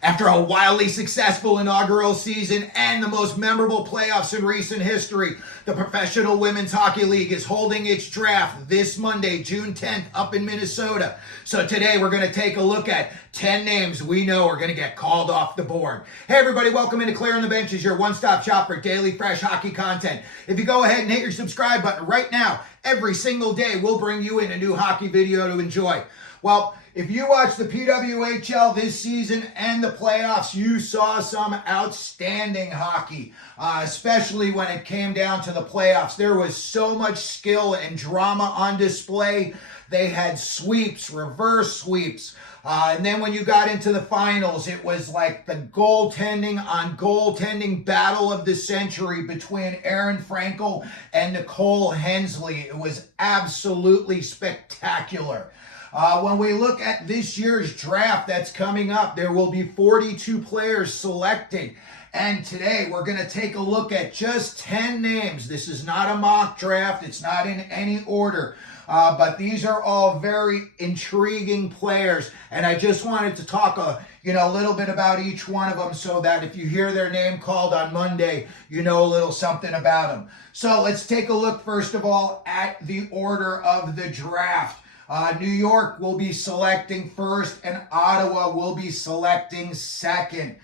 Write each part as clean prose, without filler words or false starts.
After a wildly successful inaugural season and the most memorable playoffs in recent history, the Professional Women's Hockey League is holding its draft this Monday, June 10th, up in Minnesota. So today we're going to take a look at 10 names we know are going to get called off the board. Hey everybody, welcome into Clearing the Benches, your one-stop shop for daily fresh hockey content. If you go ahead and hit your subscribe button right now, every single day we'll bring you in a new hockey video to enjoy. Well, if you watched the Pwhl this season and the playoffs, you saw some outstanding hockey, especially when it came down to the playoffs. There was so much skill and drama on display. They had sweeps, reverse sweeps. And then when you got into the finals, it was like the goaltending on goaltending battle of the century between Erin Frankel and Nicole Hensley. It was absolutely spectacular. When we look at this year's draft that's coming up, there will be 42 players selected. And today we're going to take a look at just 10 names. This is not a mock draft. It's not in any order. But these are all very intriguing players. And I just wanted to talk a little bit about each one of them so that if you hear their name called on Monday, you know a little something about them. So let's take a look first of all at the order of the draft. New York will be selecting first and Ottawa will be selecting second.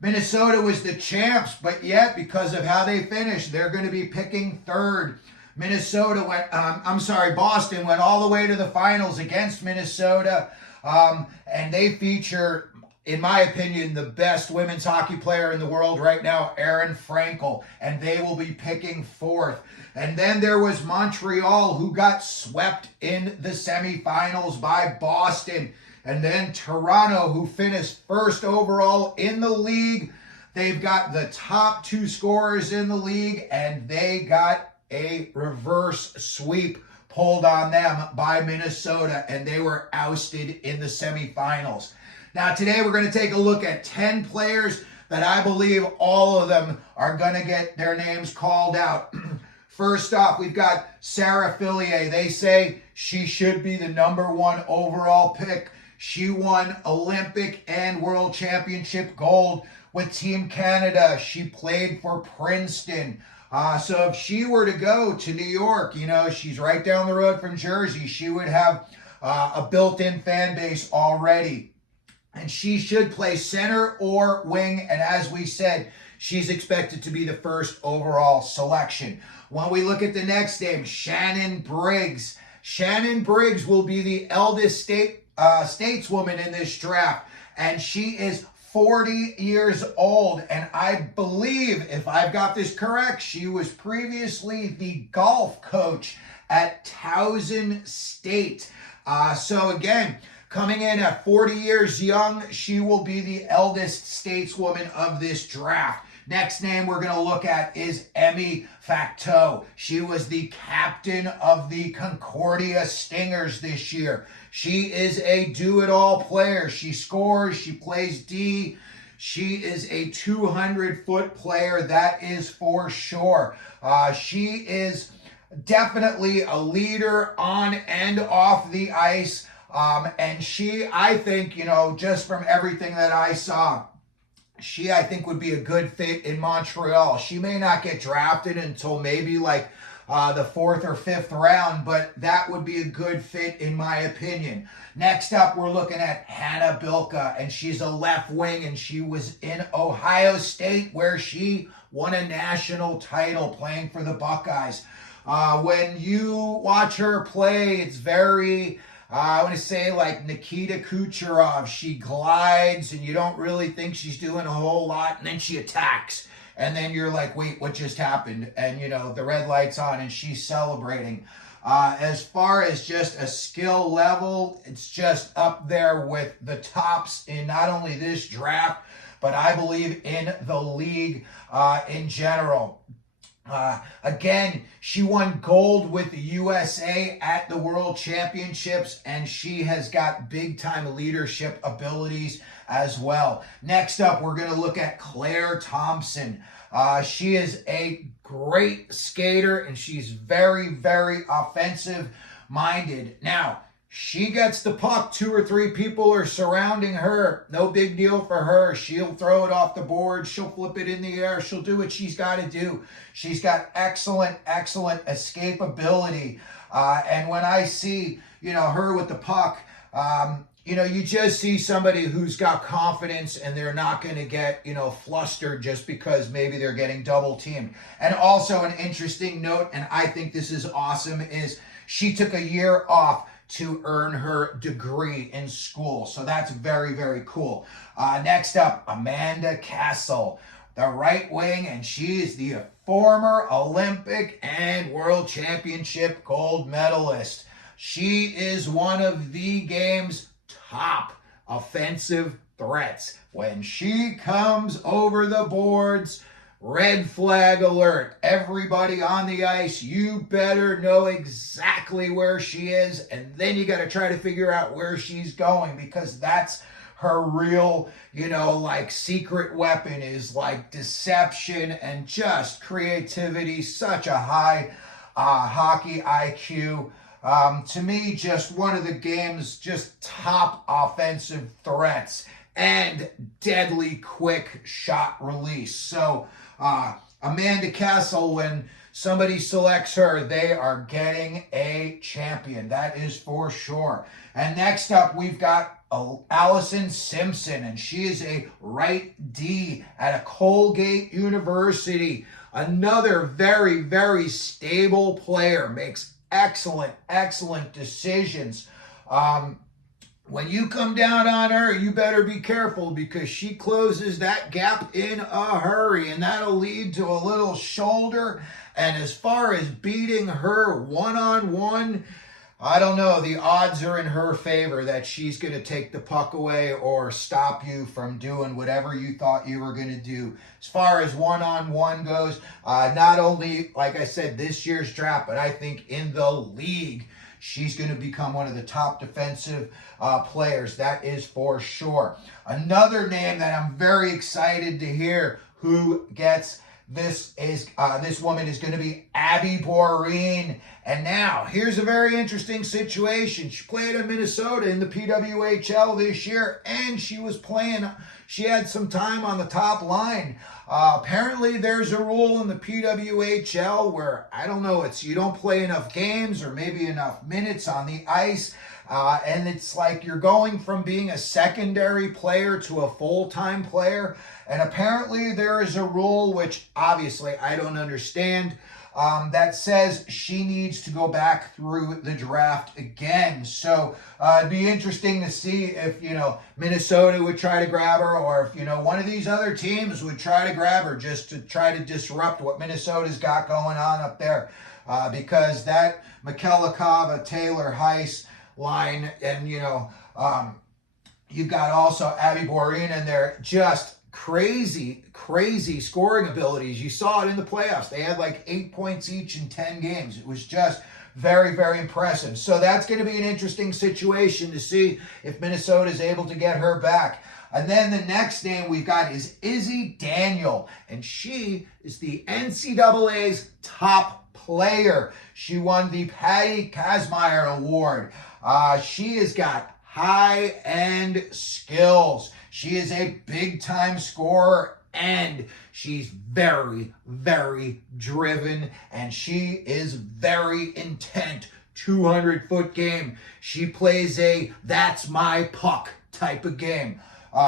Minnesota was the champs, but yet because of how they finished, they're going to be picking third. Boston went all the way to the finals against Minnesota, and they feature, in my opinion, the best women's hockey player in the world right now, Erin Frankel, and they will be picking fourth. And then there was Montreal, who got swept in the semifinals by Boston. And then Toronto, who finished first overall in the league. They've got the top two scorers in the league, and they got a reverse sweep pulled on them by Minnesota, and they were ousted in the semifinals. Now, today we're going to take a look at 10 players that I believe all of them are going to get their names called out. First off, we've got Sarah Fillier. They say she should be the #1 overall pick. She won Olympic and World Championship gold with Team Canada. She played for Princeton. So if she were to go to New York, she's right down the road from Jersey, she would have a built-in fan base already. And she should play center or wing. And as we said, she's expected to be the first overall selection. When we look at the next name, Shannon Briggs. Shannon Briggs will be the eldest stateswoman in this draft. And she is 40 years old. And I believe, if I've got this correct, she was previously the golf coach at Towson State. So again, coming in at 40 years young, she will be the eldest stateswoman of this draft. Next name we're going to look at is Emmy Fectau. She was the captain of the Concordia Stingers this year. She is a do-it-all player. She scores, she plays D. She is a 200-foot player, that is for sure. She is definitely a leader on and off the ice. And she, I think, just from everything that I saw, she, I think, would be a good fit in Montreal. She may not get drafted until maybe like the 4th or 5th round, but that would be a good fit in my opinion. Next up, we're looking at Hannah Bilka, and she's a left wing, and she was in Ohio State where she won a national title playing for the Buckeyes. When you watch her play, it's very... I want to say like Nikita Kucherov. She glides and you don't really think she's doing a whole lot, and then she attacks. And then you're like, wait, what just happened? And, the red light's on and she's celebrating. As far as just a skill level, it's just up there with the tops in not only this draft, but I believe in the league in general. Again, she won gold with the USA at the World Championships, and she has got big-time leadership abilities as well. Next up, we're going to look at Thompson. She is a great skater, and she's very, very offensive-minded. Now, She gets the puck. 2 or 3 people are surrounding her. No big deal for her. She'll throw it off the board. She'll flip it in the air. She'll do what she's got to do. She's got excellent, excellent escapability. And when I see, her with the puck, you just see somebody who's got confidence and they're not going to get, flustered just because maybe they're getting double teamed. And also an interesting note, and I think this is awesome, is she took a year off to earn her degree in school. So that's very, very cool. Next up, Amanda Kessel, the right wing, and she is the former Olympic and World Championship gold medalist. She is one of the game's top offensive threats. When she comes over the boards, red flag alert. Everybody on the ice, you better know exactly where she is, and then you got to try to figure out where she's going, because that's her real, secret weapon, is like deception and just creativity. Such a high hockey IQ. To me, just one of the game's just top offensive threats, and deadly quick shot release. So Amanda Kessel, when somebody selects her, they are getting a champion. That is for sure. And next up, we've got Allyson Simpson, and she is a right D at a Colgate University. Another very, very stable player, makes excellent, excellent decisions. When you come down on her, you better be careful, because she closes that gap in a hurry, and that'll lead to a little shoulder. And as far as beating her one-on-one, I don't know. The odds are in her favor that she's going to take the puck away or stop you from doing whatever you thought you were going to do. As far as one-on-one goes, not only, like I said, this year's draft, but I think in the league, she's going to become one of the top defensive players. That is for sure. Another name that I'm very excited to hear who gets this woman is going to be Abby Boreen. And now, here's a very interesting situation. She played in Minnesota in the Pwhl this year, and she had some time on the top line. Apparently, there's a rule in the Pwhl where, I don't know, it's you don't play enough games or maybe enough minutes on the ice. And it's like you're going from being a secondary player to a full-time player. And apparently there is a rule, which obviously I don't understand, that says she needs to go back through the draft again. So it'd be interesting to see if, Minnesota would try to grab her, or if, one of these other teams would try to grab her just to try to disrupt what Minnesota's got going on up there. Because that Michalikova, Taylor, Heiss line, and, you've got also Abby Boreen in there, just crazy scoring abilities. You saw it in the playoffs. They had like 8 points each in 10 games. It was just very, very impressive. So that's going to be an interesting situation to see if Minnesota is able to get her back. And then the next name we've got is Izzy Daniel, and she is the NCAA's top player. She won the Patty Kazmaier Award. She has got high-end skills. She is a big-time scorer, and she's very, very driven, and she is very intent. 200-foot game. She plays a that's my puck type of game.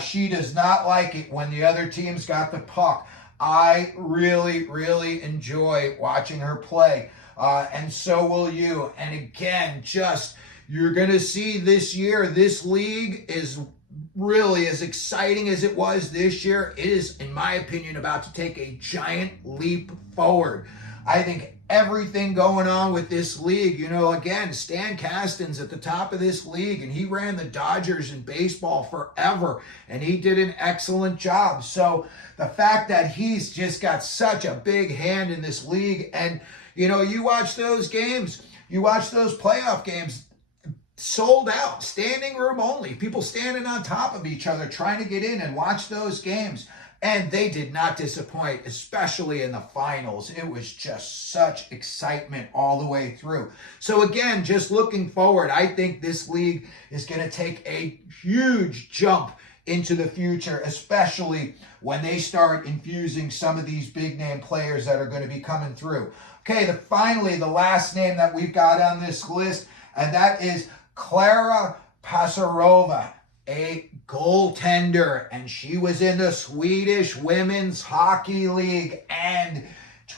She does not like it when the other team's got the puck. I really, really enjoy watching her play, and so will you. And again, you're going to see this year, this league is really as exciting as it was this year. It is, in my opinion, about to take a giant leap forward. I think everything going on with this league, again, Stan Kasten's at the top of this league, and he ran the Dodgers in baseball forever, and he did an excellent job. So the fact that he's just got such a big hand in this league, and, you watch those games, you watch those playoff games, sold out, standing room only, people standing on top of each other trying to get in and watch those games. And they did not disappoint, especially in the finals. It was just such excitement all the way through. So again, just looking forward, I think this league is going to take a huge jump into the future, especially when they start infusing some of these big name players that are going to be coming through. Okay, finally, the last name that we've got on this list, and that is Klara Peslarova, a goaltender, and she was in the Swedish Women's Hockey League, and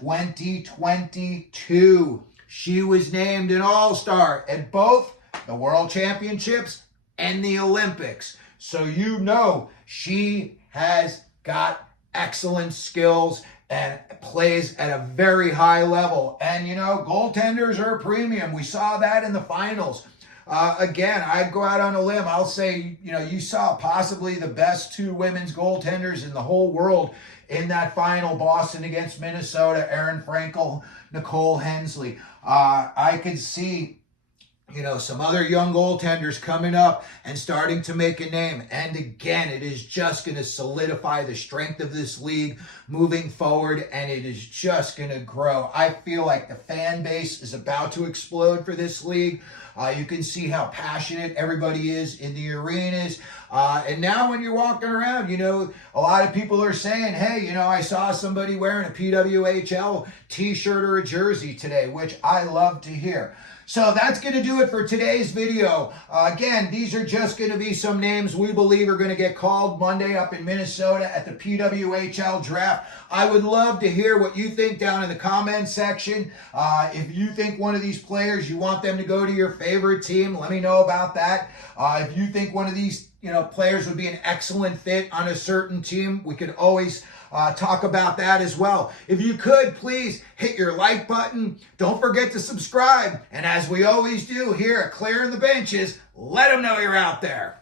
2022, she was named an All-Star at both the World Championships and the Olympics. So you know she has got excellent skills and plays at a very high level. And, you know, goaltenders are a premium. We saw that in the finals. Again, I'd go out on a limb. I'll say, you know, you saw possibly the best two women's goaltenders in the whole world in that final, Boston against Minnesota, Erin Frankel, Nicole Hensley. I could see, you know, some other young goaltenders coming up and starting to make a name. And again, it is just going to solidify the strength of this league moving forward, and it is just going to grow. I feel like the fan base is about to explode for this league. You can see how passionate everybody is in the arenas. And now when you're walking around, you know, a lot of people are saying, hey, you know, I saw somebody wearing a PWHL t-shirt or a jersey today, which I love to hear. So that's going to do it for today's video. Again, these are just going to be some names we believe are going to get called Monday up in Minnesota at the PWHL draft. I would love to hear what you think down in the comments section. If you think one of these players, you want them to go to your favorite team, let me know about that. If you think one of these, you know, players would be an excellent fit on a certain team, we could always talk about that as well. If you could, please hit your like button. Don't forget to subscribe. And as we always do here at Clearing the Benches, let them know you're out there.